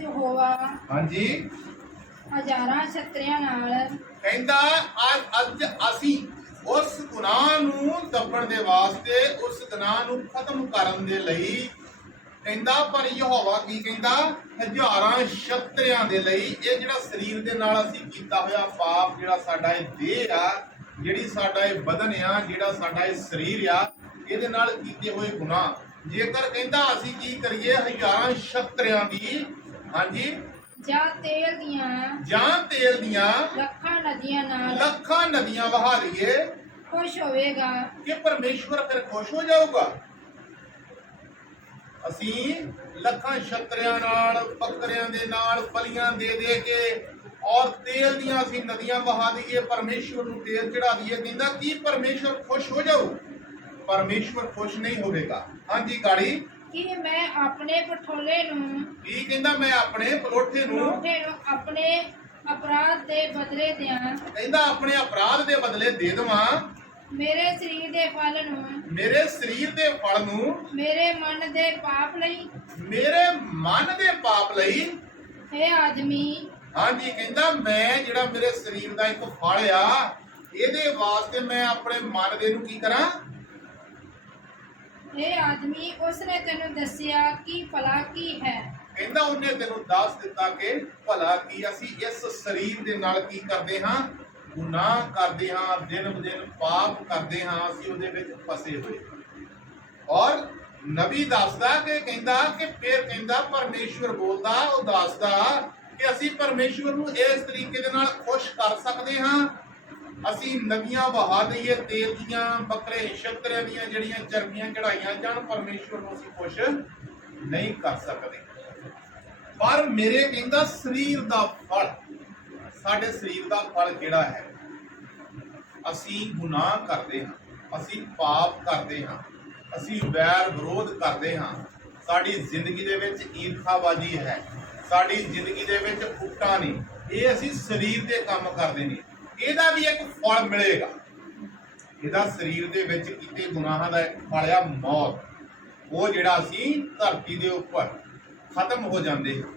ਯਹੋਵਾ ਹਾਂਜੀ। ਹਜ਼ਾਰਾਂ ਛਤਰਿਆਂ ਨਾਲ। ਕਹਿੰਦਾ ਅੱਜ ਅੱਜ ਅਸੀਂ ਉਸ ਗੁਨਾਹ ਨੂੰ ਦੱਬਣ ਦੇ ਵਾਸਤੇ ਉਸ ਗੁਨਾਹ ਨੂੰ ਖਤਮ ਕਰਨ ਦੇ ਲਈ ਕਹਿੰਦਾ ਪਰ ਯਹੋਵਾ ਕੀ ਕਹਿੰਦਾ? ਹਜ਼ਾਰਾਂ ਛਤਰਿਆਂ ਦੇ ਲਈ ਇਹ ਜਿਹੜਾ ਸਰੀਰ ਦੇ ਨਾਲ ਅਸੀਂ ਕੀਤਾ ਹੋਇਆ ਪਾਪ ਜਿਹੜਾ ਸਾਡਾ ਇਹ ਦੇਹ ਆ ਜਿਹੜੀ ਸਾਡਾ ਇਹ ਬਦਨ ਆ ਜਿਹੜਾ ਸਾਡਾ ਇਹ ਸਰੀਰ ਆ ਇਹਦੇ ਨਾਲ ਕੀਤੇ ਹੋਏ ਗੁਨਾਹ। ਜੇਕਰ ਕਹਿੰਦਾ ਅਸੀਂ ਕੀ ਕਰੀਏ ਹਜ਼ਾਰਾਂ ਛਤਰਿਆਂ ਦੀ ਹਾਂਜੀ। ਜਾਂ ਤੇਲ ਦੀਆਂ ਜਾਂ ਤੇਲ ਦੀਆਂ ਲੱਖਾਂ ਨਦੀਆਂ ਨਾਲ ਲੱਖਾਂ ਨਦੀਆਂ ਵਹਾ ਲਈਏ। ਖੁਸ਼ ਹੋਵੇਗਾ। ਕਿ ਪਰਮੇਸ਼ਵਰ ਫਿਰ ਖੁਸ਼ ਹੋ ਜਾਊਗਾ? ਅਸੀਂ ਲੱਖਾਂ ਛਤਰਿਆਂ ਨਾਲ ਬੱਕਰਿਆਂ ਦੇ ਨਾਲ ਬਲੀਆਂ ਦੇ ਦੇ ਕੇ ਔਰ ਤੇਲ ਦੀਆਂ ਅਸੀਂ ਨਦੀਆਂ ਵਹਾ ਦਈਏ ਪਰਮੇਸ਼ਵਰ ਨੂੰ ਤੇਲ ਚੜਾ ਦਈਏ। ਕਹਿੰਦਾ ਕੀ ਪਰਮੇਸ਼ਵਰ ਖੁਸ਼ ਹੋ ਜਾਊ? ਪਰਮੇਸ਼ਵਰ ਖੁਸ਼ ਨਹੀਂ ਹੋਵੇਗਾ। ਹਾਂਜੀ ਗਾੜੀ। ਕਿ ਮੈਂ ਆਪਣੇ ਪਠੋਲੇ ਨੂੰ ਕੀ ਕਹਿੰਦਾ ਮੈਂ ਆਪਣੇ ਪਲੋਠੇ ਨੂੰ? ਲੋਠੇ ਨੂੰ ਆਪਣੇ ਅਪਰਾਧ ਦੇ ਬਦਲੇ ਦਿਆਂ। ਕਹਿੰਦਾ ਆਪਣੇ ਅਪਰਾਧ ਦੇ ਬਦਲੇ ਦੇ ਦੇਵਾਂ। ਮੇਰੇ ਸਰੀਰ ਦੇ ਫਲ ਨੂੰ ਮੇਰੇ ਸਰੀਰ ਦੇ ਫਲ ਨੂੰ ਮੇਰੇ ਮਨ ਦੇ ਪਾਪ ਲਈ। ਮੇਰੇ ਮਨ ਦੇ ਪਾਪ ਲਈ। ਇਹ ਆਦਮੀ। ਹਾਂਜੀ ਕਹਿੰਦਾ ਮੈਂ ਜਿਹੜਾ ਮੇਰੇ ਸਰੀਰ ਦਾ ਇੱਕ ਫਲ ਆ ਇਹਦੇ ਵਾਸਤੇ ਮੈਂ ਆਪਣੇ ਮਨ ਦੇ ਨੂੰ ਕੀ ਕਰਾਂ? ਇਹ ਆਦਮੀ ਉਸਨੇ ਤੈਨੂੰ ਦੱਸਿਆ ਕਿ ਭਲਾ ਕੀ ਹੈ। ਕਹਿੰਦਾ ਉਹਨੇ ਤੈਨੂੰ ਦੱਸ ਦਿੱਤਾ ਕਿ ਭਲਾ ਕੀ ਅਸੀਂ ਇਸ ਸਰੀਰ ਦੇ ਨਾਲ ਕੀ ਕਰਦੇ ਹਾਂ? ਗੁਨਾਹ ਕਰਦੇ ਹਾਂ ਦਿਨ ਬ ਪਾਪ ਕਰਦੇ ਹਾਂ, ਅਸੀਂ ਉਹਦੇ ਵਿੱਚ ਫਸੇ ਹੋਏ। ਔਰ ਨਬੀ ਦੱਸਦਾ ਕਿ ਕਹਿੰਦਾ ਕਿ ਫਿਰ ਕਹਿੰਦਾ ਪਰਮੇਸ਼ਵਰ ਬੋਲਦਾ, ਉਹ ਦੱਸਦਾ ਕਿ ਅਸੀਂ ਪਰਮੇਸ਼ਵਰ ਨੂੰ ਇਸ ਤਰੀਕੇ ਦੇ ਨਾਲ ਖੁਸ਼ ਕਰ ਸਕਦੇ ਹਾਂ। ਅਸੀਂ ਨਦੀਆਂ ਵਹਾ ਦਈਏ, ਤੇਲ ਦੀਆਂ ਬੱਕਰੇ ਛਤਰੇ ਦੀਆਂ ਜਿਹੜੀਆਂ ਚਰਬੀਆਂ ਚੜਾਈਆਂ ਜਾਣ, ਪਰਮੇਸ਼ਵਰ ਨੂੰ ਅਸੀਂ ਖੁਸ਼ ਨਹੀਂ ਕਰ ਸਕਦੇ। ਪਰ ਮੇਰੇ ਕਹਿੰਦਾ ਸਰੀਰ ਦਾ ਫਲ, ਸਾਡੇ ਸਰੀਰ ਦਾ ਫਲ ਕਿਹੜਾ ਹੈ? ਅਸੀਂ ਗੁਨਾਹ ਕਰਦੇ ਹਾਂ, ਅਸੀਂ ਪਾਪ ਕਰਦੇ ਹਾਂ, ਅਸੀਂ ਵੈਰ ਵਿਰੋਧ ਕਰਦੇ ਹਾਂ। ਸਾਡੀ ਜ਼ਿੰਦਗੀ ਦੇ ਵਿੱਚ ਈਰਖਾਬਾਜ਼ੀ ਹੈ, ਸਾਡੀ ਜ਼ਿੰਦਗੀ ਦੇ ਵਿੱਚ ਫੁੱਟਾਂ ਨੇ, ਇਹ ਅਸੀਂ ਸਰੀਰ ਦੇ ਕੰਮ ਕਰਦੇ ਨੇ। ਇਹਦਾ ਵੀ ਇੱਕ ਫਲ ਮਿਲੇਗਾ। ਇਹਦਾ ਸਰੀਰ ਦੇ ਵਿੱਚ ਕੀਤੇ ਗੁਨਾਹਾਂ ਦਾ ਇੱਕ ਫਲ ਆ ਮੌਤ, ਉਹ ਜਿਹੜਾ ਅਸੀਂ ਧਰਤੀ ਦੇ ਉੱਪਰ ਖਤਮ ਹੋ ਜਾਂਦੇ ਹਾਂ।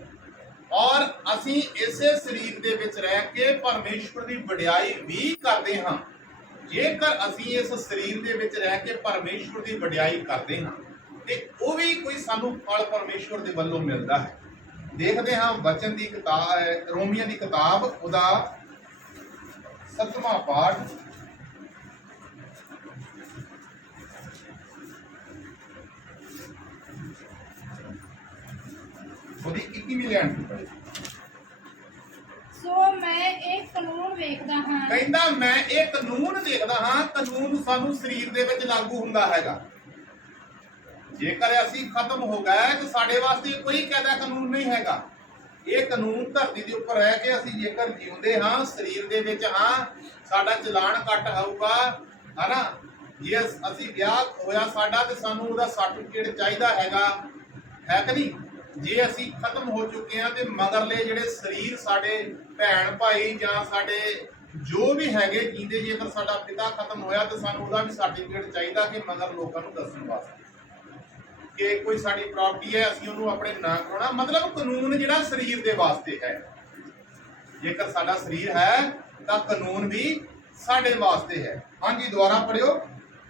ਔਰ ਅਸੀਂ ਇਸੇ ਸਰੀਰ ਦੇ ਵਿੱਚ ਰਹਿ ਕੇ ਪਰਮੇਸ਼ਵਰ ਦੀ ਵਡਿਆਈ ਵੀ ਕਰਦੇ ਹਾਂ। ਜੇਕਰ ਅਸੀਂ ਇਸ ਸਰੀਰ ਦੇ ਵਿੱਚ ਰਹਿ ਕੇ ਪਰਮੇਸ਼ਵਰ ਦੀ ਵਡਿਆਈ ਕਰਦੇ ਹਾਂ, ਤੇ ਉਹ ਵੀ ਕੋਈ ਸਾਨੂੰ ਫਲ ਪਰਮੇਸ਼ਵਰ ਦੇ ਵੱਲੋਂ ਮਿਲਦਾ ਹੈ। ਦੇਖਦੇ ਹਾਂ, ਵਚਨ ਦੀ ਕਿਤਾਬ ਰੋਮੀਆਂ ਦੀ ਕਿਤਾਬ, ਉਹਦਾ ਸੱਤਵਾਂ ਪਾਠ। ਉਹਦੀ 21ਵੀਂ ਲਾਈਨ ਤੋਂ ਪੜ੍ਹੋ। ਸੋ ਮੈਂ ਇਹ ਕਾਨੂੰਨ ਵੇਖਦਾ ਹਾਂ। ਕਹਿੰਦਾ ਮੈਂ ਇਹ ਕਾਨੂੰਨ ਦੇਖਦਾ ਹਾਂ ਕਾਨੂੰਨ ਸਾਨੂੰ ਸਰੀਰ ਦੇ ਵਿੱਚ ਲਾਗੂ ਹੁੰਦਾ ਹੈਗਾ। ਜੇਕਰ ਅਸੀਂ ਖਤਮ ਹੋ ਗਏ ਤਾਂ ਸਾਡੇ ਵਾਸਤੇ ਕੋਈ ਕਾਇਦਾ ਕਾਨੂੰਨ ਨਹੀਂ ਹੈਗਾ। ਇਹ ਕਾਨੂੰਨ ਧਰਤੀ ਦੇ ਉੱਪਰ ਰਹਿ ਕੇ ਅਸੀਂ ਜੇਕਰ ਜਿਉਂਦੇ ਹਾਂ, ਸਰੀਰ ਦੇ ਵਿੱਚ ਹਾਂ, ਸਾਡਾ ਚਲਾਨ ਕੱਟ ਹੋਊਗਾ ਹਨਾ? ਜੇ ਅਸੀਂ ਵਿਆਹ ਹੋਇਆ ਸਾਡਾ ਤੇ ਸਾਨੂੰ ਉਹਦਾ ਸਰਟੀਫਿਕੇਟ ਚਾਹੀਦਾ ਹੈਗਾ, ਹੈ ਕਿ ਨਹੀਂ? ਜੇ ਅਸੀਂ ਖਤਮ ਹੋ ਚੁੱਕੇ ਆ ਤੇ ਮਗਰਲੇ ਜਿਹੜੇ ਸਰੀਰ ਸਾਡੇ ਭੈਣ ਭਾਈ ਜਾਂ ਸਾਡੇ ਜੋ ਵੀ ਹੈਗੇ ਜਿੰਦੇ ਜੇਕਰ ਸਾਡਾ ਪਿਤਾ ਖਤਮ ਹੋਇਆ ਤਾਂ ਸਾਨੂੰ ਉਹਦਾ ਵੀ ਸਰਟੀਫਿਕੇਟ ਚਾਹੀਦਾ ਕਿ ਮਗਰ ਲੋਕਾਂ ਨੂੰ ਦੱਸਣ ਵਾਸਤੇ। ਕਿ ਕੋਈ ਸਾਡੀ ਪ੍ਰਾਪਰਟੀ ਹੈ ਅਸੀਂ ਉਹਨੂੰ ਆਪਣੇ ਨਾਂ ਕਰਾਉਣਾ। ਮਤਲਬ ਕਾਨੂੰਨ ਜਿਹੜਾ ਸਰੀਰ ਦੇ ਵਾਸਤੇ ਹੈ। ਜੇਕਰ ਸਾਡਾ ਸਰੀਰ ਹੈ ਤਾਂ ਕਾਨੂੰਨ ਵੀ ਸਾਡੇ ਵਾਸਤੇ ਹੈ। ਹਾਂਜੀ ਦੁਬਾਰਾ ਪੜਿਓ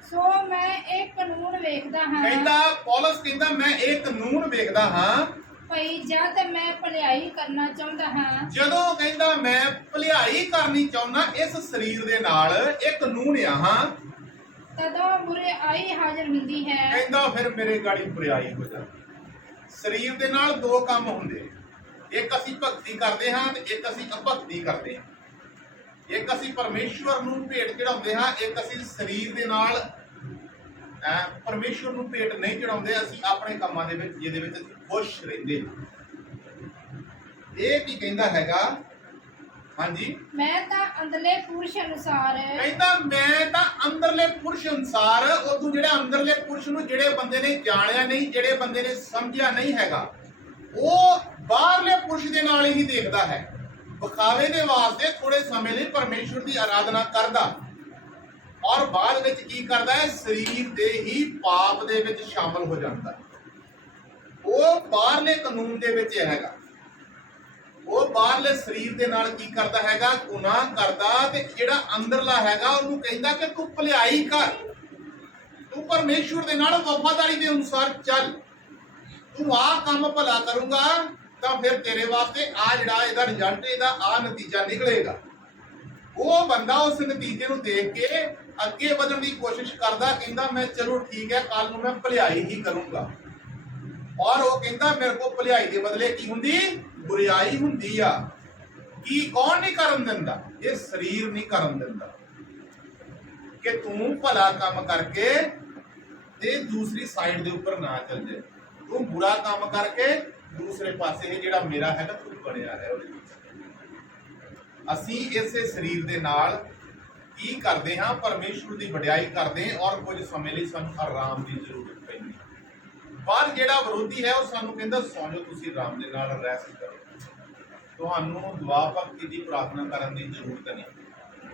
ਸੋ ਮੈਂ ਇਹ ਕਾਨੂੰਨ ਵੇਖਦਾ ਹਾਂ। ਕਹਿੰਦਾ ਪੌਲਸ ਕਹਿੰਦਾ ਮੈਂ ਇਹ ਕਾਨੂੰਨ ਵੇਖਦਾ ਹਾਂ। ਭਈ ਜਦ ਮੈਂ ਭਲਾਈ ਕਰਨਾ ਚਾਹੁੰਦਾ ਹਾਂ। ਜਦੋਂ ਕਹਿੰਦਾ ਮੈਂ ਭਲਾਈ ਕਰਨੀ ਚਾਹੁੰਦਾ ਇਸ ਸਰੀਰ ਦੇ ਨਾਲ ਇਹ ਕਾਨੂੰਨ ਆ ਹਾਂ। ਤਦੋਂ ਬੁਰਾਈ ਹਾਜ਼ਰ ਹੁੰਦੀ ਹੈ? ਕਹਿੰਦਾ ਫਿਰ ਮੇਰੇ ਗਾੜੀ ਬੁਰਾਈ ਹੋ ਜਾਂਦੀ ਸਰੀਰ ਦੇ ਨਾਲ ਦੋ ਕੰਮ ਹੁੰਦੇ ਨੇ। ਇੱਕ ਅਸੀਂ ਭਗਤੀ ਕਰਦੇ ਹਾਂ ਤੇ ਇੱਕ ਅਸੀਂ ਅਭਗਤੀ ਕਰਦੇ ਹਾਂ। ਇੱਕ ਅਸੀਂ ਪਰਮੇਸ਼ਵਰ ਨੂੰ ਭੇਟ ਚੜਾਉਂਦੇ ਹਾਂ ਇੱਕ ਅਸੀਂ ਸਰੀਰ ਦੇ ਨਾਲ ਅਹ, ਪਰਮੇਸ਼ਵਰ ਨੂੰ ਭੇਟ ਨਹੀਂ ਚੜਾਉਂਦੇ ਅਸੀਂ ਆਪਣੇ ਕੰਮਾਂ ਦੇ ਵਿੱਚ ਜਿਹਦੇ ਵਿੱਚ ਅਸੀਂ ਖੁਸ਼ ਰਹਿੰਦੇ ਹਾਂ। ਇਹ ਕੀ ਕਹਿੰਦਾ ਹੈਗਾ ਹਾਂਜੀ। ਮੈਂ ਤਾਂ ਅੰਦਰਲੇ ਪੁਰਸ਼ ਅਨੁਸਾਰ ਕਹਿੰਦਾ ਮੈਂ ਤਾਂ ਅੰਦਰਲੇ ਪੁਰਸ਼ ਅਨਸਾਰ ਉਦੋਂ ਜਿਹੜਾ ਅੰਦਰਲੇ ਪੁਰਸ਼ ਨੂੰ ਜਿਹੜੇ ਬੰਦੇ ਨੇ ਜਾਣਿਆ ਨਹੀਂ ਜਿਹੜੇ ਬੰਦੇ ਨੇ ਸਮਝਿਆ ਨਹੀਂ ਹੈਗਾ ਉਹ ਬਾਹਰਲੇ ਪੁਰਸ਼ ਦੇ ਨਾਲ ਹੀ ਦੇਖਦਾ ਹੈ। ਵਿਖਾਵੇ ਦੇ ਵਾਸਤੇ ਥੋੜੇ ਸਮੇਂ ਲਈ ਪਰਮੇਸ਼ਵਰ ਦੀ ਆਰਾਧਨਾ ਕਰਦਾ। ਔਰ ਬਾਅਦ ਵਿੱਚ ਕੀ ਕਰਦਾ ਹੈ? ਸਰੀਰ ਦੇ ਹੀ ਪਾਪ ਦੇ ਵਿੱਚ ਸ਼ਾਮਲ ਹੋ ਜਾਂਦਾ ਉਹ ਬਾਹਰਲੇ ਕਾਨੂੰਨ ਦੇ ਵਿੱਚ ਹੈਗਾ। ਉਹ ਬਾਹਰਲੇ ਸਰੀਰ ਦੇ ਨਾਲ ਕੀ ਕਰਦਾ ਹੈਗਾ? ਗੁਨਾਹ ਕਰਦਾ ਤੇ ਜਿਹੜਾ ਅੰਦਰਲਾ ਹੈਗਾ, ਉਹਨੂੰ ਕਹਿੰਦਾ ਕਿ ਤੂੰ ਭਲਾਈ ਕਰ। ਤੂੰ ਪਰਮੇਸ਼ਵਰ ਦੇ ਨਾਲ ਵਫਾਦਾਰੀ ਦੇ ਅਨੁਸਾਰ ਚੱਲ। ਤੂੰ ਆਹ ਕੰਮ ਭਲਾ ਕਰੂੰਗਾ, ਤਾਂ ਫਿਰ ਤੇਰੇ ਵਾਸਤੇ ਆ ਜਿਹੜਾ ਇਹਦਾ ਰਿਜ਼ਲਟ ਇਹਦਾ ਆ ਨਤੀਜਾ ਨਿਕਲੇਗਾ। ਉਹ ਬੰਦਾ ਉਸ ਨਤੀਜੇ ਨੂੰ ਦੇਖ ਕੇ ਅੱਗੇ ਵਧਣ ਦੀ ਕੋਸ਼ਿਸ਼ ਕਰਦਾ, ਕਹਿੰਦਾ, ਮੈਂ ਚਲੋ ਠੀਕ ਹੈ ਕੱਲ ਨੂੰ ਮੈਂ ਭਲਾਈ ਹੀ ਕਰੂੰਗਾ। ਔਰ ਉਹ ਕਹਿੰਦਾ ਮੇਰੇ ਕੋਲ ਭਲਾਈ ਦੇ ਬਦਲੇ ਕੀ ਹੁੰਦੀ? ਬੁਰੀਾਈ ਹੁੰਦੀ ਆ। ਕੀ ਕੌਣ ਨਹੀਂ ਕਰਨ ਦਿੰਦਾ? ਇਹ ਸਰੀਰ ਨਹੀਂ ਕਰਨ ਦਿੰਦਾ। ਕਿ ਤੂੰ ਭਲਾ ਕੰਮ ਕਰਕੇ ਤੇ ਦੂਸਰੀ ਸਾਈਡ ਦੇ ਉੱਪਰ ਨਾ ਚੱਲ ਜਾਏ। ਤੂੰ ਬੁਰਾ ਕੰਮ ਕਰਕੇ ਦੂਸਰੇ ਪਾਸੇ ਇਹ ਜਿਹੜਾ ਮੇਰਾ ਹੈਗਾ, ਤੂੰ ਬਣਿਆ ਹੈ ਉਹਦੇ ਵਿੱਚ। ਅਸੀਂ ਇਸੇ ਸਰੀਰ ਦੇ ਨਾਲ ਕੀ ਕਰਦੇ ਹਾਂ? ਪਰਮੇਸ਼ਵਰ ਦੀ ਵਡਿਆਈ ਕਰਦੇ ਔਰ ਕੁਝ ਸਮੇਂ ਲਈ ਸਾਨੂੰ ਆਰਾਮ ਦੀ ਜ਼ਰੂਰਤ ਪੈਂਦੀ ਹੈ। ਪਰ ਜਿਹੜਾ ਵਿਰੋਧੀ ਹੈ ਉਹ ਸਾਨੂੰ ਕਹਿੰਦਾ ਸੌਂ ਜਾਓ, ਤੁਸੀਂ ਆਰਾਮ ਦੇ ਨਾਲ ਰੈਸਟ ਕਰੋ। ਤੁਹਾਨੂੰ ਦੁਆ ਭਗਤੀ ਦੀ ਪ੍ਰਾਰਥਨਾ ਕਰਨ ਦੀ ਜ਼ਰੂਰਤ ਨਹੀਂ।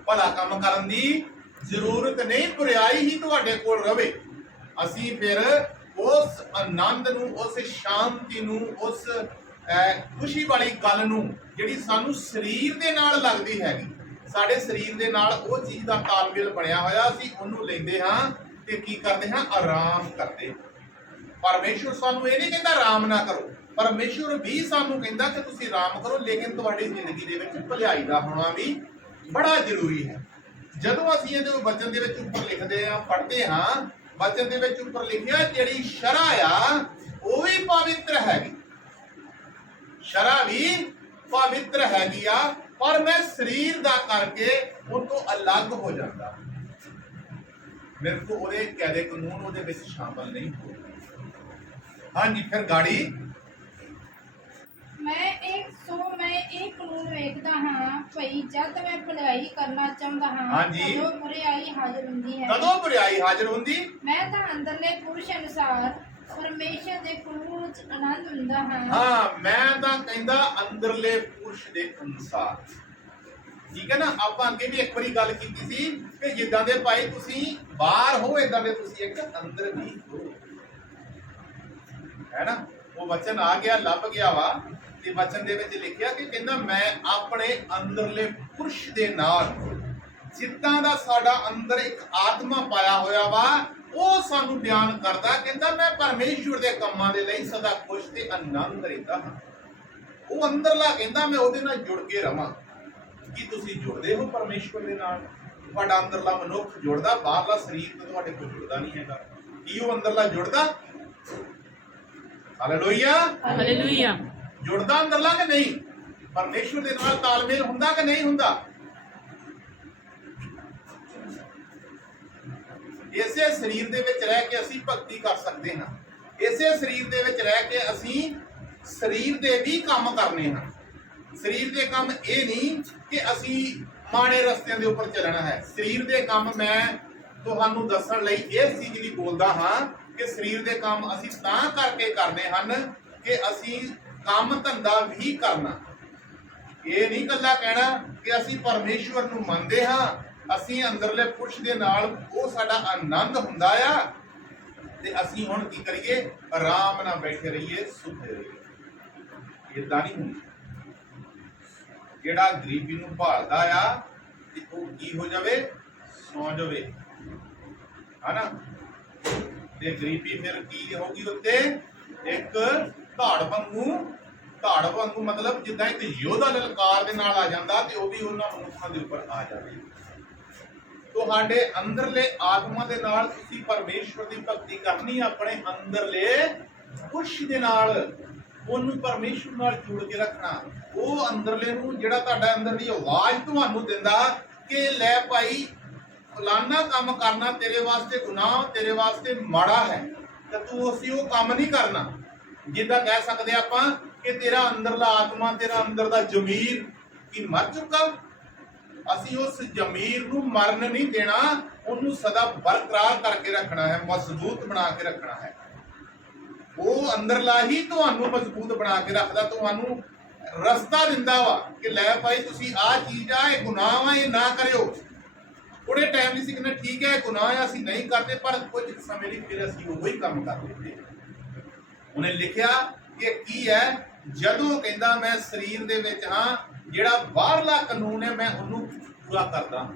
ਭਲਾ ਕੰਮ ਕਰਨ ਦੀ ਜ਼ਰੂਰਤ ਨਹੀਂ, ਬੁਰਾਈ ਹੀ ਤੁਹਾਡੇ ਕੋਲ ਰਵੇ। ਅਸੀਂ ਫਿਰ ਉਸ ਆਨੰਦ ਨੂੰ, ਉਸ ਸ਼ਾਂਤੀ ਨੂੰ, ਉਸ ਖੁਸ਼ੀ ਵਾਲੀ ਗੱਲ ਨੂੰ ਜਿਹੜੀ ਸਾਨੂੰ ਸਰੀਰ ਦੇ ਨਾਲ ਲੱਗਦੀ ਹੈਗੀ, ਸਾਡੇ ਸਰੀਰ ਦੇ ਨਾਲ ਉਹ ਚੀਜ਼ ਦਾ ਤਾਲਮੇਲ ਬਣਿਆ ਹੋਇਆ, ਅਸੀਂ ਉਹਨੂੰ ਲੈਂਦੇ ਹਾਂ ਤੇ ਕੀ ਕਰਦੇ ਹਾਂ? ਆਰਾਮ ਕਰਦੇ ਹਾਂ। ਪਰਮੇਸ਼ਵਰ ਸਾਨੂੰ ਇਹ ਨਹੀਂ ਕਹਿੰਦਾ ਆਰਾਮ ਨਾ ਕਰੋ। ਪਰਮੇਸ਼ਵਰ ਵੀ ਸਾਨੂੰ ਕਹਿੰਦਾ ਕਿ ਤੁਸੀਂ ਆਰਾਮ ਕਰੋ, ਲੇਕਿਨ ਤੁਹਾਡੀ ਜ਼ਿੰਦਗੀ ਦੇ ਵਿੱਚ ਭਲਾਈ ਦਾ ਹੋਣਾ ਵੀ ਬੜਾ ਜ਼ਰੂਰੀ ਹੈ। ਜਦੋਂ ਅਸੀਂ ਇਹਦੇ ਵਚਨ ਦੇ ਵਿੱਚ ਉੱਪਰ ਲਿਖਦੇ ਹਾਂ, ਪੜ੍ਹਦੇ ਹਾਂ, ਵਚਨ ਦੇ ਵਿੱਚ ਉੱਪਰ ਲਿਖਿਆ, ਜਿਹੜੀ ਸ਼ਰ੍ਹਾ ਆ, ਉਹ ਵੀ ਪਵਿੱਤਰ ਹੈਗੀ। ਸ਼ਰਾ ਵੀ ਪਵਿੱਤਰ ਹੈਗੀ ਆ, ਪਰ ਮੈਂ ਸਰੀਰ ਦਾ ਕਰਕੇ ਉਹ ਤੋਂ ਅਲੱਗ ਹੋ ਜਾਂਦਾ। ਮੇਰੇ ਕੋ ਉਹਦੇ ਕਾਇਦੇ ਕਾਨੂੰਨ ਉਹਦੇ ਵਿੱਚ ਸ਼ਾਮਲ ਨਹੀਂ ਹੋ ਹਾਂਜੀ ਫਿਰ ਗਾੜੀ। ਮੈਂ ਇੱਕ ਸੋ ਮੈਂ ਇਹ ਕਾਨੂੰਨ ਵੇਖਦਾ ਹਾਂ ਭਈ ਜਦ ਮੈਂ ਭਲਾਈ ਕਰਨਾ ਚਾਹੁੰਦਾ ਹਾਂ ਹਾਂਜੀ। ਉਦੋਂ ਬੁਰਾਈ ਹਾਜ਼ਰ ਹੁੰਦੀ ਹੈ। ਕਦੋਂ ਬੁਰਾਈ ਹਾਜ਼ਰ ਹੁੰਦੀ। ਮੈਂ ਤਾਂ ਅੰਦਰਲੇ ਪੁਰਸ਼ ਅਨੁਸਾਰ ਪਰਮੇਸ਼ਰ ਦੇ ਕਾਨੂੰਨ ਚ ਆਨੰਦ ਹੁੰਦਾ ਹਾਂ। ਹਾਂ ਮੈਂ ਤਾਂ ਕਹਿੰਦਾ ਅੰਦਰਲੇ ਪੁਰਸ਼ ਦੇ ਅਨੁਸਾਰ। ਠੀਕ ਹੈ ਨਾ? ਆਪਾਂ ਅੱਗੇ ਵੀ ਇੱਕ ਵਾਰੀ ਗੱਲ ਕੀਤੀ ਸੀ ਕਿ ਜਿੱਦਾਂ ਦੇ ਭਾਈ ਤੁਸੀਂ ਬਾਹਰ ਹੋ ਇਦਾਂ ਦੇ ਤੁਸੀਂ ਇੱਕ ਅੰਦਰ ਵੀ ਹੋ। ਹੈ ਨਾ? ਉਹ ਵਚਨ ਆ ਗਿਆ, ਲੱਭ ਗਿਆ ਵਾ ਤੇ ਵਚਨ ਦੇ ਵਿੱਚ ਲਿਖਿਆ ਕਿ ਕਹਿੰਦਾ, ਮੈਂ ਆਪਣੇ ਅੰਦਰਲੇ ਪੁਰਸ਼ ਦੇ ਨਾਲ ਜਿੱਦਾਂ ਦਾ ਸਾਡਾ ਅੰਦਰ ਇੱਕ ਆਤਮਾ ਪਾਇਆ ਹੋਇਆ ਵਾ, ਉਹ ਸਾਨੂੰ ਬਿਆਨ ਕਰਦਾ, ਕਹਿੰਦਾ, ਮੈਂ ਪਰਮੇਸ਼ਵਰ ਦੇ ਕੰਮਾਂ ਦੇ ਲਈ ਸਦਾ ਖੁਸ਼ ਤੇ ਆਨੰਦ ਰਹਿੰਦਾ ਹਾਂ। ਉਹ ਅੰਦਰਲਾ ਕਹਿੰਦਾ, ਮੈਂ ਉਹਦੇ ਨਾਲ ਜੁੜ ਕੇ ਰਵਾਂ। ਕੀ ਤੁਸੀਂ ਜੁੜਦੇ ਹੋ ਪਰਮੇਸ਼ਵਰ ਦੇ ਨਾਲ? ਤੁਹਾਡਾ ਅੰਦਰਲਾ ਮਨੁੱਖ ਜੁੜਦਾ, ਬਾਹਰਲਾ ਸਰੀਰ ਤਾਂ ਤੁਹਾਡੇ ਕੋਲ ਜੁੜਦਾ ਨਹੀਂ ਹੈਗਾ। ਕੀ ਉਹ ਅੰਦਰਲਾ ਜੁੜਦਾ? ਹਾਲੇਲੂਇਆ ਹਾਲੇਲੂਇਆ ਜੁੜਦਾ ਅੰਦਰਲਾ ਕਿ ਨਹੀਂ? ਪਰਮੇਸ਼ਵਰ ਦੇ ਨਾਲ ਤਾਲਮੇਲ ਹੁੰਦਾ ਕਿ ਨਹੀਂ ਹੁੰਦਾ? ਇਸੇ ਸਰੀਰ ਦੇ ਵਿੱਚ ਰਹਿ ਕੇ ਅਸੀਂ ਭਗਤੀ ਕਰ ਸਕਦੇ ਹਾਂ। ਇਸੇ ਸਰੀਰ ਦੇ ਵਿੱਚ ਰਹਿ ਕੇ ਅਸੀਂ ਸਰੀਰ ਦੇ ਵੀ ਕੰਮ ਕਰਨੇ ਹਨ ਸਰੀਰ ਦੇ ਕੰਮ ਇਹ ਨਹੀਂ ਕਿ ਅਸੀਂ ਮਾੜੇ ਰਸਤਿਆਂ ਦੇ ਉੱਪਰ ਚੱਲਣਾ ਹੈ। ਸਰੀਰ ਦੇ ਕੰਮ ਮੈਂ ਤੁਹਾਨੂੰ ਦੱਸਣ ਲਈ ਇਸ ਚੀਜ਼ ਲਈ ਬੋਲਦਾ ਹਾਂ ਕਿ ਸਰੀਰ ਦੇ ਕੰਮ ਅਸੀਂ ਤਾਂ ਕਰਕੇ ਕਰਨੇ ਹਨ ਕਿ ਅਸੀਂ ਕੰਮ ਧੰਦਾ ਵੀ ਕਰਨਾ। ਇਹ ਨਹੀਂ ਕੱਲਾ ਕਹਿਣਾ ਕਿ ਅਸੀਂ ਪਰਮੇਸ਼ਵਰ ਨੂੰ ਮੰਨਦੇ ਹਾਂ, ਅਸੀਂ ਅੰਦਰਲੇ ਪੁਰਸ਼ ਦੇ ਨਾਲ ਉਹ ਸਾਡਾ ਆਨੰਦ ਹੁੰਦਾ ਆ। ਤੇ ਅਸੀਂ ਹੁਣ ਕੀ ਕਰੀਏ? ਆਰਾਮ ਨਾਲ ਬੈਠੇ ਰਹੀਏ, ਸੁੱਤੇ ਰਹੀਏ। ਇਦਾਂ ਨਹੀਂ ਹੁੰਦਾ। ਜਿਹੜਾ ਗਰੀਬੀ ਨੂੰ ਭਾਲਦਾ ਆ, ਤੇ ਉਹ ਕੀ ਹੋ ਜਾਵੇ? ਸੌ ਜਾਵੇ। ਹਨਾ? ਤੇ ਗਰੀਬੀ ਫਿਰ ਕੀ ਹੋਗੀ ਉੱਤੇ? ਇੱਕ ਧਾੜ ਵਾਂਗੂ ਧਾੜ ਵਾਂਗੂ ਮਤਲਬ ਜਿੱਦਾਂ ਇੱਕ ਯੋਧਾ ਲਲਕਾਰ ਦੇ ਨਾਲ ਆ ਜਾਂਦਾ ਤੇ ਉਹ ਵੀ ਉਹਨਾਂ ਮਨੁੱਖਾਂ ਦੇ ਉੱਪਰ ਆ ਜਾਵੇ। ਤੁਹਾਡੇ ਅੰਦਰਲੇ ਆਤਮਾ ਦੇ ਨਾਲ ਤੁਸੀਂ ਪਰਮੇਸ਼ਵਰ ਦੀ ਭਗਤੀ ਕਰਨੀ ਆਪਣੇ ਅੰਦਰਲੇ ਖੁਸ਼ ਦੇ ਨਾਲ। ਉਹਨੂੰ ਪਰਮੇਸ਼ਵਰ ਨਾਲ ਜੋੜ ਕੇ ਰੱਖਣਾ। ਉਹ ਅੰਦਰਲੇ ਨੂੰ ਜਿਹੜਾ ਤੁਹਾਡਾ ਅੰਦਰਲੀ ਆਵਾਜ਼ ਤੁਹਾਨੂੰ ਦਿੰਦਾ ਕਿ ਲੈ ਭਾਈ ਫਲਾਨਾ ਕੰਮ ਕਰਨਾ ਤੇਰੇ ਵਾਸਤੇ ਗੁਨਾਹ, ਤੇਰੇ ਵਾਸਤੇ ਮਾੜਾ ਹੈ, ਤੇ ਤੂੰ ਅਸੀਂ ਉਹ ਕੰਮ ਨਹੀਂ ਕਰਨਾ। ਜਿੱਦਾਂ ਕਹਿ ਸਕਦੇ ਆਪਾਂ ਕਿ ਤੇਰਾ ਅੰਦਰਲਾ ਆਤਮਾ, ਤੇਰਾ ਅੰਦਰ ਦਾ ਜ਼ਮੀਰ ਕੀ ਮਰ ਚੁੱਕਾ। ਅਸੀਂ ਉਸ ਜ਼ਮੀਰ ਨੂੰ ਮਰਨ ਨਹੀਂ ਦੇਣਾ, ਉਹਨੂੰ ਸਦਾ ਬਰਕਰਾਰ ਕਰਕੇ ਰੱਖਣਾ ਹੈ, ਮਜ਼ਬੂਤ ਬਣਾ ਕੇ ਰੱਖਣਾ ਹੈ। ਉਹ ਅੰਦਰਲਾ ਹੀ ਤੁਹਾਨੂੰ ਮਜ਼ਬੂਤ ਬਣਾ ਕੇ ਰੱਖਦਾ, ਤੁਹਾਨੂੰ ਰਸਤਾ ਦਿੰਦਾ ਵਾ ਕਿ ਲੈ ਭਾਈ ਤੁਸੀਂ ਆਹ ਚੀਜ਼ ਆ, ਇਹ ਗੁਨਾਹ ਆ ਇਹ ਨਾ ਕਰਿਓ। ਥੋੜੇ ਟਾਈਮ ਨਹੀਂ ਸੀ ਕਹਿੰਦਾ ਠੀਕ ਹੈ, ਗੁਨਾਹ ਆ ਅਸੀਂ ਨਹੀਂ ਕਰਦੇ, ਪਰ ਕੁਝ ਸਮੇਂ ਲਈ ਫਿਰ ਅਸੀਂ ਉਹੋ ਹੀ ਕੰਮ ਕਰਦੇ ਲੈਂਦੇ ਉਹਨੇ ਲਿਖਿਆ ਕਿ ਕੀ ਹੈ, ਜਦੋਂ ਕਹਿੰਦਾ, ਮੈਂ ਸਰੀਰ ਦੇ ਵਿੱਚ ਹਾਂ, ਜਿਹੜਾ ਬਾਹਰਲਾ ਕਾਨੂੰਨ ਹੈ, ਮੈਂ ਉਹਨੂੰ ਪੂਰਾ ਕਰਦਾ ਹਾਂ।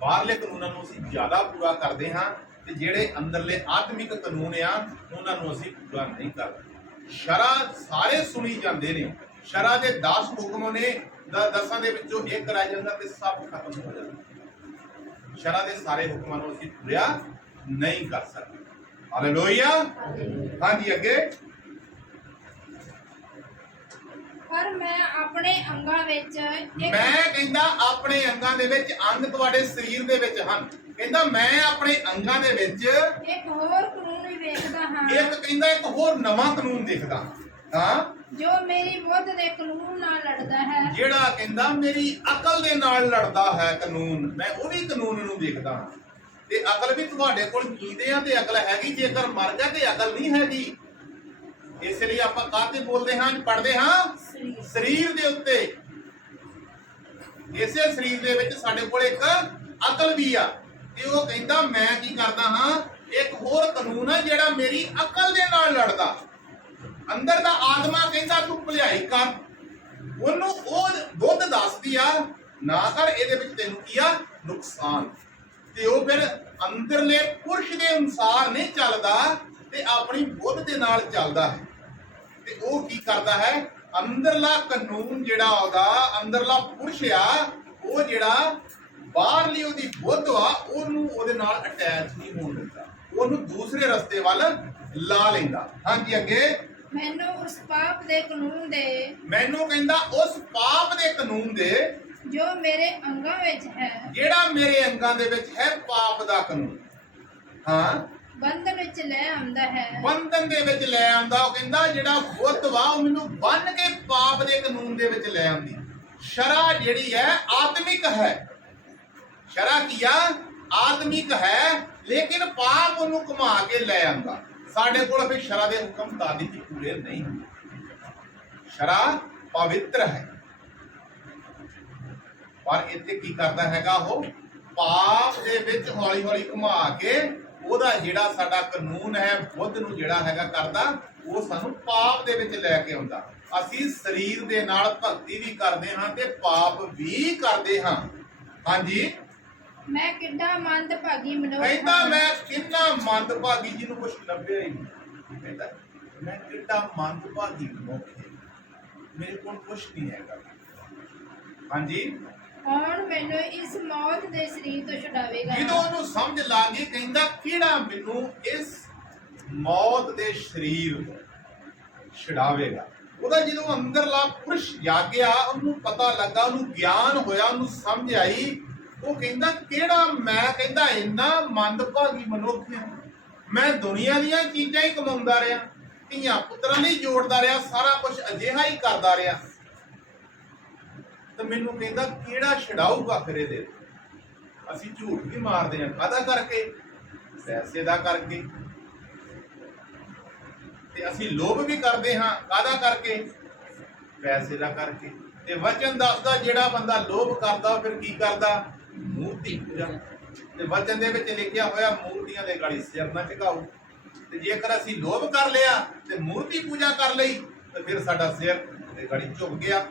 ਬਾਹਰਲੇ ਕਾਨੂੰਨਾਂ ਨੂੰ ਅਸੀਂ ਜ਼ਿਆਦਾ ਪੂਰਾ ਕਰਦੇ ਹਾਂ ਤੇ ਜਿਹੜੇ ਅੰਦਰਲੇ ਆਤਮਿਕ ਕਾਨੂੰਨ ਆ, ਉਹਨਾਂ ਨੂੰ ਅਸੀਂ ਪੂਰਾ ਨਹੀਂ ਕਰਦੇ। ਸ਼ਰਾ ਸਾਰੇ ਸੁਣੀ ਜਾਂਦੇ ਨੇ। ਸ਼ਰਾ ਦੇ 10 ਹੁਕਮ ਨੇ ਦਸਾਂ ਦੇ ਵਿੱਚੋਂ ਇੱਕ ਰਹਿ ਜਾਂਦਾ ਤੇ ਸਭ ਖਤਮ ਹੋ ਜਾਂਦਾ। ਸ਼ਰਾ ਦੇ ਸਾਰੇ ਹੁਕਮਾਂ ਨੂੰ ਅਸੀਂ ਪੂਰਾ ਨਹੀਂ ਕਰ ਸਕਦੇ। ਹਾਲੇਲੂਇਆ ਹਾਂਜੀ ਅੱਗੇ। ਪਰ ਮੈਂ ਆਪਣੇ ਅੰਗਾਂ ਵਿੱਚ ਮੈਂ ਕਹਿੰਦਾ ਆਪਣੇ ਅੰਗਾਂ ਦੇ ਵਿੱਚ ਅੰਗ ਤੁਹਾਡੇ ਸਰੀਰ ਦੇ ਵਿੱਚ ਹਨ। ਕਹਿੰਦਾ ਮੈਂ ਆਪਣੇ ਅੰਗਾਂ ਦੇ ਵਿੱਚ ਇੱਕ ਹੋਰ ਕਾਨੂੰਨ ਵੀ ਵੇਖਦਾ ਹਾਂ। ਇੱਕ ਕਹਿੰਦਾ ਇੱਕ ਹੋਰ ਨਵਾਂ ਕਾਨੂੰਨ ਦੇਖਦਾ ਹਾਂ। ਜੋ ਮੇਰੀ ਬੁੱਧ ਦੇ ਕਾਨੂੰਨ ਨਾਲ ਲੜਦਾ ਹੈ। ਜਿਹੜਾ ਕਹਿੰਦਾ ਮੇਰੀ ਅਕਲ ਦੇ ਨਾਲ ਲੜਦਾ ਹੈ ਕਾਨੂੰਨ ਮੈਂ ਉਹ ਵੀ ਕਾਨੂੰਨ ਨੂੰ ਦੇਖਦਾ ਹਾਂ। ਤੇ ਅਕਲ ਵੀ ਤੁਹਾਡੇ ਕੋਲ ਜੀਂਦੇ ਆ ਤੇ ਅਕਲ ਹੈਗੀ ਜੇਕਰ ਮਰ ਗਿਆ ਤੇ ਅਕਲ ਨਹੀਂ ਹੈਗੀ। ਇਸ ਲਈ ਆਪਾਂ ਕਾਹਤੇ ਬੋਲਦੇ ਹਾਂ ਪੜ੍ਹਦੇ ਹਾਂ? ਸਰੀਰ। ਸਰੀਰ ਦੇ ਉੱਤੇ। ਇਸੇ ਸਰੀਰ ਦੇ ਵਿੱਚ ਸਾਡੇ ਕੋਲ ਇੱਕ ਅਕਲ ਵੀ ਆ। ਤੇ ਉਹ ਕਹਿੰਦਾ ਮੈਂ ਕੀ ਕਰਦਾ ਹਾਂ ਇੱਕ ਹੋਰ ਕਾਨੂੰਨ ਹੈ ਜਿਹੜਾ ਮੇਰੀ ਅਕਲ ਦੇ ਨਾਲ ਲੜਦਾ। ਅੰਦਰ ਦਾ ਆਤਮਾ ਕਹਿੰਦਾ ਤੂੰ ਭਲਾਈ ਕਰ। ਉਹਨੂੰ ਉਹ ਬੁੱਧ ਦੱਸਦੀ ਆ, ਨਾ ਕਰ, ਇਹਦੇ ਵਿੱਚ ਤੈਨੂੰ ਕੀ ਆ? ਨੁਕਸਾਨ। ਤੇ ਉਹ ਫਿਰ ਅੰਦਰਲੇ ਪੁਰਸ਼ ਦੇ ਅਨੁਸਾਰ ਨਹੀਂ ਚੱਲਦਾ ਤੇ ਆਪਣੀ ਬੁੱਧ ਦੇ ਨਾਲ ਚੱਲਦਾ ਹੈ। ਤੇ ਉਹ ਕੀ ਕਰਦਾ ਹੈ? ਅੰਦਰਲਾ ਕਾਨੂੰਨ ਜਿਹੜਾ ਉਹਦਾ, ਅੰਦਰਲਾ ਪੁਰਸ਼ ਆ, ਉਹ ਜਿਹੜਾ ਬਾਹਰਲੀ ਉਹਦੀ ਬੁੱਧ ਆ, ਉਹਨੂੰ ਉਹਦੇ ਨਾਲ ਅਟੈਚ ਨਹੀਂ ਹੋਣ ਦਿੰਦਾ। ਉਹਨੂੰ ਦੂਸਰੇ ਰਸਤੇ ਵੱਲ ਲਾ ਲੈਂਦਾ। ਹਾਂਜੀ, ਅੱਗੇ। ਮੈਨੂੰ ਉਸ ਪਾਪ ਦੇ ਕਾਨੂੰਨ ਦੇ ਮੈਨੂੰ ਕਹਿੰਦਾ ਉਸ ਪਾਪ ਦੇ ਕਾਨੂੰਨ ਦੇ ਜੋ ਮੇਰੇ ਅੰਗਾਂ ਵਿੱਚ ਹੈ। ਜਿਹੜਾ ਮੇਰੇ ਅੰਗਾਂ ਦੇ ਵਿੱਚ ਹੈ ਪਾਪ ਦਾ ਕਾਨੂੰਨ। ਹਾਂ? ਬੰਧਨ ਵਿੱਚ ਲੈ ਆਉਂਦਾ ਹੈ। ਬੰਧਨ ਦੇ ਵਿੱਚ ਲੈ ਆਉਂਦਾ ਉਹ ਕਹਿੰਦਾ ਜਿਹੜਾ ਬੁੱਧ ਵਾ ਉਹ ਮੈਨੂੰ ਬੰਨ ਕੇ ਪਾਪ ਦੇ ਕਾਨੂੰਨ ਦੇ ਵਿੱਚ ਲੈ ਆਉਂਦੀ। ਸ਼ਰਾ ਜਿਹੜੀ ਹੈ ਆਤਮਿਕ ਹੈ। ਸ਼ਰਾ ਕੀ ਆ? ਆਤਮਿਕ ਹੈ ਲੇਕਿਨ ਪਾਪ ਉਹਨੂੰ ਘੁਮਾ ਕੇ ਲੈ ਆਉਂਦਾ। ਸਾਡੇ ਕੋਲ ਫਿਰ ਸ਼ਰਾ ਦੇ ਹੁਕਮ ਤਾਦੀ ਪੂਰੇ ਨਹੀਂ ਸ਼ਰਾ ਪਵਿੱਤਰ ਹੈ। ਪਰ ਇੱਥੇ ਕੀ ਕਰਦਾ ਹੈਗਾ ਉਹ? ਪਾਪ ਦੇ ਵਿੱਚ ਹੌਲੀ ਹੌਲੀ ਘੁਮਾ ਕੇ ਉਹਦਾ ਜਿਹੜਾ ਸਾਡਾ ਕਾਨੂੰਨ ਹੈ, ਬੁੱਧ ਨੂੰ ਜਿਹੜਾ ਹੈਗਾ ਕਰਦਾ, ਉਹ ਸਾਨੂੰ ਪਾਪ ਦੇ ਵਿੱਚ ਲੈ ਕੇ ਆਉਂਦਾ। ਅਸੀਂ ਸਰੀਰ ਦੇ ਨਾਲ ਭਗਤੀ ਵੀ ਕਰਦੇ ਹਾਂ ਤੇ ਪਾਪ ਵੀ ਕਰਦੇ ਹਾਂ। ਹਾਂਜੀ। ਮੈਂ ਕਿੱਡਾ ਮੰਦ ਭਾਗੀ ਮਨੁੱਖ ਕਹਿੰਦਾ ਹਾਂ। ਮੈਂ ਕਿੰਨਾ ਮੰਦਭਾਗੀ ਜਿਹਨੂੰ ਕੁਝ ਲੱਭਿਆ ਹੀ ਨਹੀਂ। ਕਹਿੰਦਾ ਮੈਂ ਕਿੰਨਾ ਮੰਦਭਾਗੀ ਮਨੁੱਖ ਹਾਂ। ਮੇਰੇ ਕੋਲ ਕੁਝ ਨਹੀਂ ਹੈਗਾ। ਹਾਂਜੀ? ਕੌਣ ਮੈਨੂੰ ਇਸ ਮੌਤ ਦੇ ਸਰੀਰ ਤੋਂ ਛੁਡਾਵੇਗਾ? ਜਦੋਂ ਉਹਨੂੰ ਸਮਝ ਲੱਗ ਗਈ ਕਹਿੰਦਾ ਕਿਹੜਾ ਮੈਨੂੰ ਇਸ ਮੌਤ ਦੇ ਸਰੀਰ ਤੋਂ ਛਡਾਵੇਗਾ? ਉਹਦਾ ਜਦੋਂ ਅੰਦਰਲਾ ਪੁਰਸ਼ ਜਾਗਿਆ ਉਹਨੂੰ ਪਤਾ ਲੱਗਾ ਉਹਨੂੰ ਗਿਆਨ ਹੋਇਆ ਉਹਨੂੰ ਸਮਝ ਆਈ ਉਹ ਕਹਿੰਦਾ, ਕਿਹੜਾ ਮੈਂ? ਕਹਿੰਦਾ, ਇੰਨਾ ਮੰਦਭਾਗੀ ਮਨੁੱਖ ਹਾਂ ਮੈਂ ਦੁਨੀਆ ਦੀਆਂ ਚੀਜ਼ਾਂ ਹੀ ਕਮਾਉਂਦਾ ਰਿਹਾ। ਧੀਆਂ ਪੁੱਤਰਾਂ ਲਈ ਜੋੜਦਾ ਰਿਹਾ, ਸਾਰਾ ਕੁਝ ਅਜਿਹਾ ਹੀ ਕਰਦਾ ਰਿਹਾ। ਤੇ ਮੈਨੂੰ ਕਹਿੰਦਾ, ਕਿਹੜਾ ਛਡਾਊਗਾ ਫਿਰ ਇਹਦੇ ਅਸੀਂ ਝੂਠ ਵੀ ਮਾਰਦੇ ਹਾਂ ਕਾਹਦਾ ਕਰਕੇ? ਪੈਸੇ ਦਾ ਕਰਕੇ। ਤੇ ਅਸੀਂ ਲੋਭ ਵੀ ਕਰਦੇ ਹਾਂ ਕਾਹਦਾ ਕਰਕੇ? ਪੈਸੇ ਦਾ ਕਰਕੇ। ਤੇ ਵਚਨ ਦੱਸਦਾ, ਜਿਹੜਾ ਬੰਦਾ ਲੋਭ ਕਰਦਾ ਫਿਰ ਕੀ ਕਰਦਾ? ਮੂਰਤੀ ਪੂਜਾ ਤੇ ਵਚਨ ਦੇ ਵਿੱਚ ਲਿਖਿਆ ਹੋਇਆ ਮੂਰਤੀਆਂ ਦੇ ਗਾੜੀ ਸਿਰ ਨਾ ਝੁਕਾਓ। ਤੇ ਜੇਕਰ ਅਸੀਂ ਲੋਭ ਕਰ ਲਿਆ ਤੇ ਮੂਰਤੀ ਪੂਜਾ ਕਰ ਲਈ ਤੇ ਫਿਰ ਸਾਡਾ ਸਿਰ ਤੇ ਗਾੜੀ ਝੁਕ ਗਿਆ।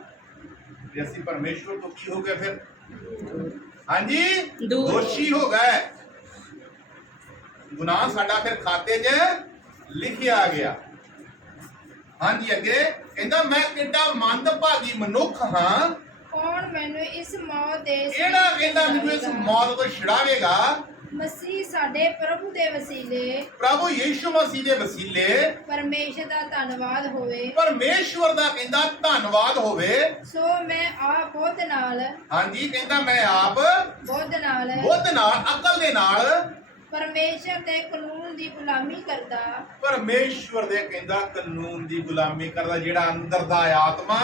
ਤੇ ਅਸੀਂ ਪਰਮੇਸ਼ਵਰ ਤੋਂ ਕੀ ਹੋ ਗਏ ਫਿਰ? ਹਾਂਜੀ। ਦੋਸ਼ੀ ਹੋ ਗਏ। ਗੁਨਾਹ ਸਾਡਾ ਫਿਰ ਖਾਤੇ 'ਚ ਲਿਖਿਆ ਗਿਆ। ਹਾਂਜੀ ਅੱਗੇ। ਕਹਿੰਦਾ ਮੈਂ ਕਿੱਡਾ ਮੰਦਭਾਗੀ ਮਨੁੱਖ ਹਾਂ ਕੌਣ ਮੈਨੂੰ ਇਸ ਮੌਤ ਦੇ ਕਿਹੜਾ ਕਹਿੰਦਾ ਮੈਨੂੰ ਇਸ? ਮੌਤ ਤੋਂ ਛੁਡਾਵੇਗਾ? ਮਸੀਹ ਸਾਡੇ ਪ੍ਰਭੂ ਦੇ ਵਸੀਲੇ। ਪ੍ਰਭੂ ਯੀਸ਼ੂ ਮਸੀਹ ਦੇ ਵਸੀਲੇ। ਪਰਮੇਸ਼ਰ ਦਾ ਧੰਨਵਾਦ ਹੋਵੇ। ਪਰਮੇਸ਼ਵਰ ਦਾ ਕਹਿੰਦਾ ਧੰਨਵਾਦ ਹੋਵੇ। ਸੋ ਮੈਂ ਆਪ ਬੁੱਧ ਨਾਲ ਹਾਂਜੀ ਕਹਿੰਦਾ ਮੈਂ ਆਪ ਬੁੱਧ ਨਾਲ ਬੁੱਧ ਨਾਲ ਅਕਲ ਦੇ ਨਾਲ ਪਰਮੇਸ਼ਰ ਦੇ ਕਾਨੂੰਨ ਦੀ ਗੁਲਾਮੀ ਕਰਦਾ। ਪਰਮੇਸ਼ਵਰ ਦੇ ਕਹਿੰਦਾ, ਕਾਨੂੰਨ ਦੀ ਗੁਲਾਮੀ ਕਰਦਾ, ਜਿਹੜਾ ਅੰਦਰ ਦਾ ਆਤਮਾ,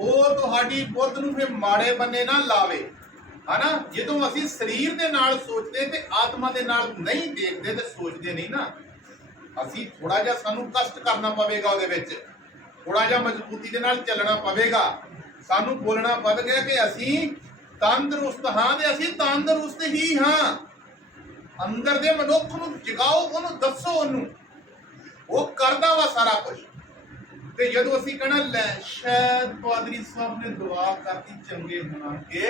ਉਹ ਤੁਹਾਡੀ ਬੁੱਧ ਨੂੰ ਫਿਰ ਮਾੜੇ ਬੰਨੇ ਨਾ ਲਾਵੇ। ਹਨਾ? ਜਦੋਂ ਅਸੀਂ ਸਰੀਰ ਦੇ ਨਾਲ ਸੋਚਦੇ ਤੇ ਆਤਮਾ ਦੇ ਨਾਲ ਨਹੀਂ ਦੇਖਦੇ ਤੇ ਸੋਚਦੇ ਨਹੀਂ ਨਾ, ਅਸੀਂ ਥੋੜਾ ਜਿਹਾ ਸਾਨੂੰ ਕਸ਼ਟ ਕਰਨਾ ਪਵੇਗਾ ਉਹਦੇ ਵਿੱਚ। ਥੋੜਾ ਜਿਹਾ ਮਜ਼ਬੂਤੀ ਦੇ ਨਾਲ ਚੱਲਣਾ ਪਵੇਗਾ। ਸਾਨੂੰ ਬੋਲਣਾ ਪਵੇਗਾ ਕਿ ਅਸੀਂ ਤੰਦਰੁਸਤ ਹਾਂ ਤੇ ਅਸੀਂ ਤੰਦਰੁਸਤ ਹੀ ਹਾਂ। ਅੰਦਰ ਦੇ ਮਨੁੱਖ ਨੂੰ ਜਗਾਓ, ਉਹਨੂੰ ਦੱਸੋ ਉਹਨੂੰ। ਉਹ ਕਰਦਾ ਵਾ ਸਾਰਾ ਕੁਝ ਤੇ ਜਦੋਂ ਅਸੀਂ ਕਹਣਾ, ਲੈ, ਸ਼ਾਇਦ ਪਾਦਰੀ ਸਾਹਿਬ ਨੇ ਦੁਆ ਕਰਤੀ ਚੰਗੇ ਹੋਣਾਗੇ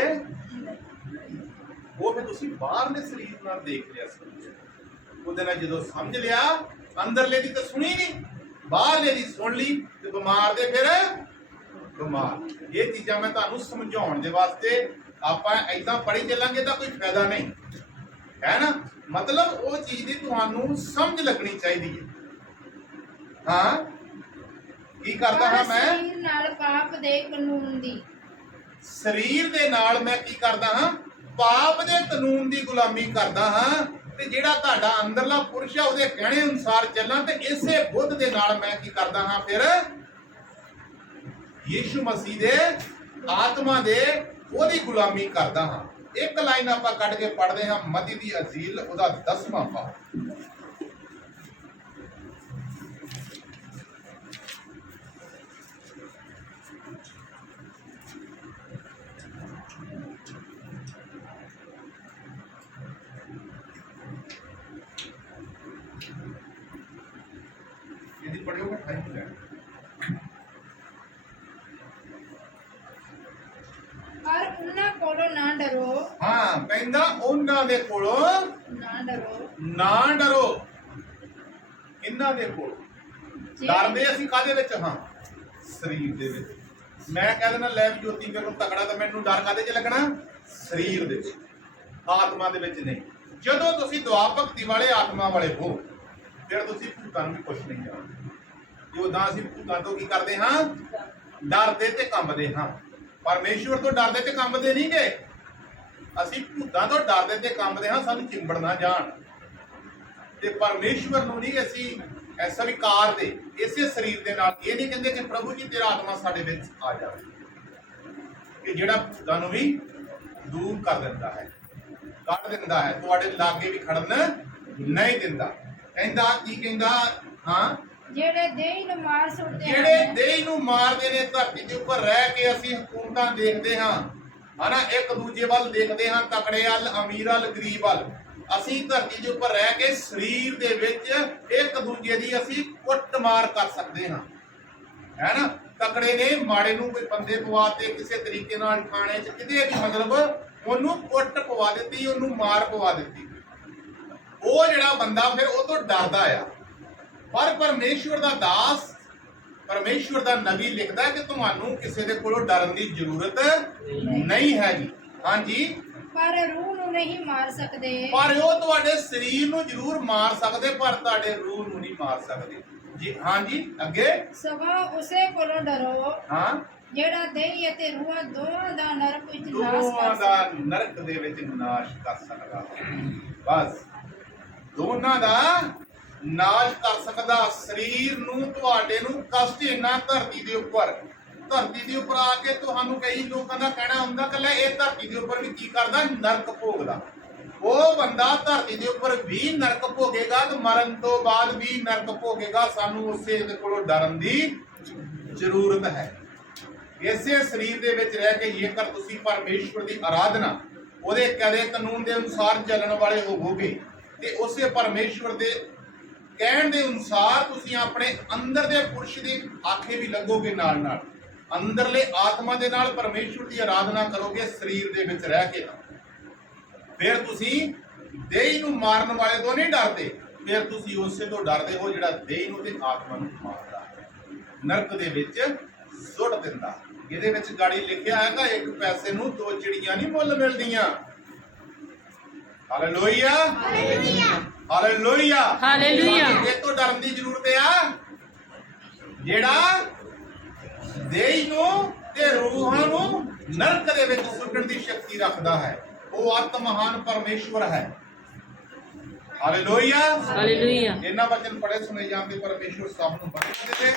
ਉਹ ਫਿਰ ਤੁਸੀਂ ਬਾਹਰਲੇ ਸਰੀਰ ਨਾਲ ਦੇਖ ਲਿਆ ਸਮਝ ਉਹਦੇ ਨਾਲ ਜਦੋਂ ਸਮਝ ਲਿਆ, ਅੰਦਰਲੇ ਦੀ ਤਾਂ ਸੁਣੀ ਨਹੀਂ, ਬਾਹਰਲੇ ਦੀ ਸੁਣ ਲਈ ਤੇ ਬਿਮਾਰ ਦੇ ਫਿਰ ਬਿਮਾਰ। ਇਹ ਚੀਜ਼ਾਂ ਮੈਂ ਤੁਹਾਨੂੰ ਸਮਝਾਉਣ ਦੇ ਵਾਸਤੇ ਆਪਾਂ ਐਦਾਂ ਪੜ੍ਹੀ ਚੱਲਾਂਗੇ ਤਾਂ ਕੋਈ ਫਾਇਦਾ ਨਹੀਂ। ਹੈ ਨਾ? ਮਤਲਬ ਉਹ ਚੀਜ਼ ਦੀ ਤੁਹਾਨੂੰ ਸਮਝ ਲੱਗਣੀ ਚਾਹੀਦੀ ਹੈ। ਹਾਂ? ਕੀ ਕਰਦਾ ਹਾਂ ਮੈਂ? ਸਰੀਰ ਨਾਲ ਪਾਪ ਦੇ ਕਾਨੂੰਨ ਦੀ। ਸਰੀਰ ਦੇ ਨਾਲ ਮੈਂ ਕੀ ਕਰਦਾ ਹਾਂ? ਪਾਪ ਦੇ ਕਾਨੂੰਨ ਦੀ ਗੁਲਾਮੀ ਕਰਦਾ ਹਾਂ। ਤੇ ਜਿਹੜਾ ਤੁਹਾਡਾ ਅੰਦਰਲਾ ਪੁਰਸ਼ ਆ ਉਹਦੇ ਕਹਿਣੇ ਅਨੁਸਾਰ ਚੱਲਾਂ ਤੇ ਇਸੇ ਬੁੱਧ ਦੇ ਨਾਲ ਮੈਂ ਕੀ ਕਰਦਾ ਹਾਂ ਫਿਰ? ਯੀਸ਼ੂ ਮਸੀਹ ਦੇ ਆਤਮਾ ਦੇ ਉਹਦੀ ਗੁਲਾਮੀ ਕਰਦਾ ਹਾਂ। ਇੱਕ ਲਾਈਨ ਆਪਾਂ ਕੱਢ ਕੇ ਪੜ੍ਹਦੇ ਹਾਂ। ਮਤੀ ਦੀ ਅਜ਼ੀਲ ਉਹਦਾ 10ਵਾਂ ਪਾ ਇਹਦੀ ਪੜਿਓ 28 ਲੈਣ ਪਰ ਉਹਨਾਂ ਕੋਲੋਂ ਨਾ ਡਰੋ ਹਾਂ ਕਹਿੰਦਾ ਉਹਨਾਂ ਦੇ ਕੋਲੋਂ? ਨਾ ਡਰੋ। ਨਾ ਡਰੋ। ਇਹਨਾਂ ਦੇ ਕੋਲ? ਜੇ- ਡਰਦੇ ਅਸੀਂ ਕਾਦੇ ਵਿੱਚ? ਹਾਂ। ਸਰੀਰ ਦੇ ਵਿੱਚ। ਮੈਂ ਕਹਿ ਦਿੰਦਾ ਲੈ ਜੋਤੀ ਮੈਨੂੰ ਤਕੜਾ ਤਾਂ ਮੈਨੂੰ ਡਰ ਕਾਦੇ 'ਚ ਲੱਗਣਾ? ਸਰੀਰ ਦੇ ਵਿੱਚ। ਆਤਮਾ ਦੇ ਵਿੱਚ ਨਹੀਂ। ਜਦੋਂ ਤੁਸੀਂ ਦੁਆ ਭਗਤੀ ਵਾਲੇ ਆਤਮਾ ਵਾਲੇ ਹੋ ਫਿਰ ਤੁਸੀਂ ਭੂਤਾਂ ਨੂੰ ਵੀ ਕੁਛ ਨਹੀਂ ਜਾਣਦੇ। ਜੋਦਾਂ ਅਸੀਂ ਭੂਤਾਂ ਤੋਂ ਕੀ ਕਰਦੇ ਹਾਂ? ਡਰਦੇ ਤੇ ਕੰਬਦੇ ਹਾਂ। ਪਰਮੇਸ਼ਵਰ ਤੋਂ ਡਰਦੇ ਤੇ ਕੰਬਦੇ ਨਹੀਂ ਗਏ ਅਸੀਂ ਭੂਤਾਂ ਤੋਂ ਡਰਦੇ ਤੇ ਕੰਬਦੇ ਹਾਂ ਸਾਨੂੰ ਚਿੰਬੜ ਨਾ ਜਾਣ। ਤੇ ਪਰਮੇਸ਼ਵਰ ਨੂੰ ਨਹੀਂ ਅਸੀਂ ਐਸਾ ਵਿਕਾਰ ਦੇ ਇਸੇ ਸਰੀਰ ਦੇ ਨਾਲ ਇਹ ਨਹੀਂ ਕਹਿੰਦੇ ਕਿ ਪ੍ਰਭੂ ਜੀ ਤੇਰਾ ਆਤਮਾ ਸਾਡੇ ਵਿੱਚ ਆ ਜਾਵੇ। ਕਿ ਜਿਹੜਾ ਭੂਤਾਂ ਨੂੰ ਵੀ ਦੂਰ ਕਰ ਦਿੰਦਾ ਹੈ ਕੱਢ ਦਿੰਦਾ ਹੈ ਤੁਹਾਡੇ ਲਾਗੇ ਵੀ ਖੜਨ ਨਹੀਂ ਦਿੰਦਾ। ਕਹਿੰਦਾ ਕੀ ਕਹਿੰਦਾ? ਹਾਂ? ਜਿਹੜੇ ਦੇਹ ਨੂੰ ਮਾਰ ਸੁੱਟਦੇ ਜਿਹੜੇ ਦੇਹ ਨੂੰ ਮਾਰਦੇ ਨੇ ਧਰਤੀ ਦੇ ਉੱਪਰ ਰਹਿ ਕੇ ਅਸੀਂ ਹਕੂਮਤਾਂ ਦੇਖਦੇ ਹਾਂ। ਹਨਾ, ਇੱਕ ਦੂਜੇ ਵੱਲ ਦੇਖਦੇ ਹਾਂ, ਤਕੜੇ ਵੱਲ, ਅਮੀਰ ਵੱਲ, ਗਰੀਬ ਵੱਲ। ਅਸੀਂ ਧਰਤੀ ਦੇ ਉੱਪਰ ਰਹਿ ਕੇ ਸਰੀਰ ਦੇ ਵਿੱਚ ਇੱਕ ਦੂਜੇ ਦੀ ਅਸੀਂ ਕੁੱਟਮਾਰ ਕਰ ਸਕਦੇ ਹਾਂ। ਹੈ ਨਾ ਤਕੜੇ ਨੇ, ਮਾੜੇ ਨੂੰ ਕੋਈ ਬੰਦੇ ਪਵਾ ਤੇ ਕਿਸੇ ਤਰੀਕੇ ਨਾਲ ਥਾਣੇ 'ਚ ਕਿਤੇ ਵੀ ਮਤਲਬ ਉਹਨੂੰ ਕੁੱਟ ਪਵਾ ਦਿੱਤੀ, ਉਹਨੂੰ ਮਾਰ ਪਵਾ ਦਿੱਤੀ। ਉਹ ਜਿਹੜਾ ਬੰਦਾ ਫਿਰ ਉਹ ਤੋਂ ਡਰਦਾ ਆ। ਪਰ ਪਰਮੇਸ਼ਵਰ ਦਾ ਦਾਸ ਪਰਮੇਸ਼ਵਰ ਦਾ ਨਬੀ ਲਿਖਦਾ ਕਿ ਤੁਹਾਨੂੰ ਕਿਸੇ ਦੇ ਕੋਲੋਂ ਡਰਨ ਦੀ ਜ਼ਰੂਰਤ ਨਹੀਂ ਹੈਗੀ ਹਾਂਜੀ। ਪਰ ਰੂਹ ਨੂੰ ਨਹੀਂ ਮਾਰ ਸਕਦੇ। ਪਰ ਉਹ ਤੁਹਾਡੇ ਸਰੀਰ ਨੂੰ ਜ਼ਰੂਰ ਮਾਰ ਸਕਦੇ ਪਰ ਤੁਹਾਡੇ ਰੂਹ ਨੂੰ ਨਹੀਂ ਮਾਰ ਸਕਦੇ। ਜੀ ਹਾਂਜੀ ਅੱਗੇ। ਸਗੋਂ ਉਸੇ ਕੋਲੋਂ ਡਰੋ। ਹਾਂ। ਜਿਹੜਾ ਦੇਹ ਅਤੇ ਰੂਹ ਦੋਵਾਂ ਦਾ ਨਰਕ ਵਿੱਚ ਨਾਸ ਦੋਵਾਂ ਕਰ ਦਾ ਸਕਦਾ ਨਰਕ ਦੇ ਵਿੱਚ ਨਾਸ਼ ਕਰ ਸਕਦਾ। ਹੈ। ਬਸ। ਦੋਨਾਂ ਦਾ ਨਾਸ਼ ਕਰ ਸਕਦਾ, ਸਰੀਰ ਨੂੰ, ਤੁਹਾਡੇ ਨੂੰ ਕਸ਼ਟ ਇੰਨਾ ਧਰਤੀ ਦੇ ਉੱਪਰ। ਧਰਤੀ ਦੇ ਉੱਪਰ ਆ ਕੇ ਤੁਹਾਨੂੰ ਕਈ ਲੋਕਾਂ ਦਾ ਕਹਿਣਾ ਹੁੰਦਾ ਕਿ ਲੈ, ਇਹ ਧਰਤੀ ਦੇ ਉੱਪਰ ਵੀ ਕੀ ਕਰਦਾ? ਨਰਕ ਭੋਗਦਾ। ਉਹ ਬੰਦਾ ਧਰਤੀ ਦੇ ਉੱਪਰ ਵੀ ਨਰਕ ਭੋਗੇਗਾ ਤੇ ਮਰਨ ਤੋਂ ਬਾਅਦ ਵੀ ਨਰਕ ਭੋਗੇਗਾ। ਸਾਨੂੰ ਉਸੇ ਦੇ ਕੋਲੋਂ ਡਰਨ ਦੀ ਜ਼ਰੂਰਤ ਹੈ। ਇਸੇ ਸਰੀਰ ਦੇ ਵਿੱਚ ਰਹਿ ਕੇ ਜੇਕਰ ਤੁਸੀਂ ਪਰਮੇਸ਼ਵਰ ਦੀ ਆਰਾਧਨਾ ਉਹਦੇ ਕਦੇ ਕਾਨੂੰਨ ਦੇ ਅਨੁਸਾਰ ਚੱਲਣ ਵਾਲੇ ਹੋਵੋਗੇ, ਤੇ ਉਸੇ ਪਰਮੇਸ਼ਵਰ ਦੇ ਕਹਿਣ ਦੇ ਅਨੁਸਾਰ ਤੁਸੀਂ ਆਪਣੇ ਅੰਦਰ ਦੇ ਪੁਰਸ਼ ਦੀ ਆਖੇ ਵੀ ਲੱਗੋਗੇ ਨਾਲ ਨਾਲ। ਅੰਦਰਲੇ ਆਤਮਾ ਦੇ ਨਾਲ ਪਰਮੇਸ਼ਵਰ ਦੀ ਆਰਾਧਨਾ ਕਰੋਗੇ, ਸਰੀਰ ਦੇ ਵਿੱਚ ਰਹਿ ਕੇ ਫਿਰ ਤੁਸੀਂ ਦੇਹ ਨੂੰ ਮਾਰਨ ਵਾਲੇ ਤੋਂ ਨਹੀਂ ਡਰਦੇ, ਫਿਰ ਤੁਸੀਂ ਉਸੇ ਤੋਂ ਡਰਦੇ ਹੋ ਜਿਹੜਾ ਦੇਹ ਨੂੰ ਤੇ ਆਤਮਾ ਨੂੰ ਮਾਰਦਾ ਹੈ। ਨਰਕ ਦੇ ਵਿੱਚ ਸੁੱਟ ਦਿੰਦਾ। ਇਹਦੇ ਵਿੱਚ ਗਾੜੀ ਲਿਖਿਆ ਹੈਗਾ, ਇੱਕ ਪੈਸੇ ਨੂੰ ਦੋ ਚਿੜੀਆਂ ਨਹੀਂ ਮੁੱਲ ਮਿਲਦੀਆਂ। Hallelujah hallelujah hallelujah. ਇਹ ਤੋਂ ਡਰਨ ਦੀ ਜ਼ਰੂਰਤ ਆ। ਜਿਹੜਾ ਦੇਹ ਨੂੰ ਤੇ ਰੂਹਾਂ ਨੂੰ ਨਰਕ ਦੇ ਵਿੱਚ ਸੁੱਟਣ ਦੀ ਸ਼ਕਤੀ ਰੱਖਦਾ ਹੈ ਉਹ ਆਤਮਹਾਨ ਪਰਮੇਸ਼ਵਰ ਹੈ। ਹਾਲੇਲੂਇਆ। ਹਾਲੇਲੂਇਆ। ਇਹਨਾਂ ਵਚਨ ਪੜੇ ਸੁਣੇ ਜਾਂਦੇ ਪਰਮੇਸ਼ਵਰ ਸਭ ਨੂੰ ਬਖਸ਼ ਦੇਵੇ।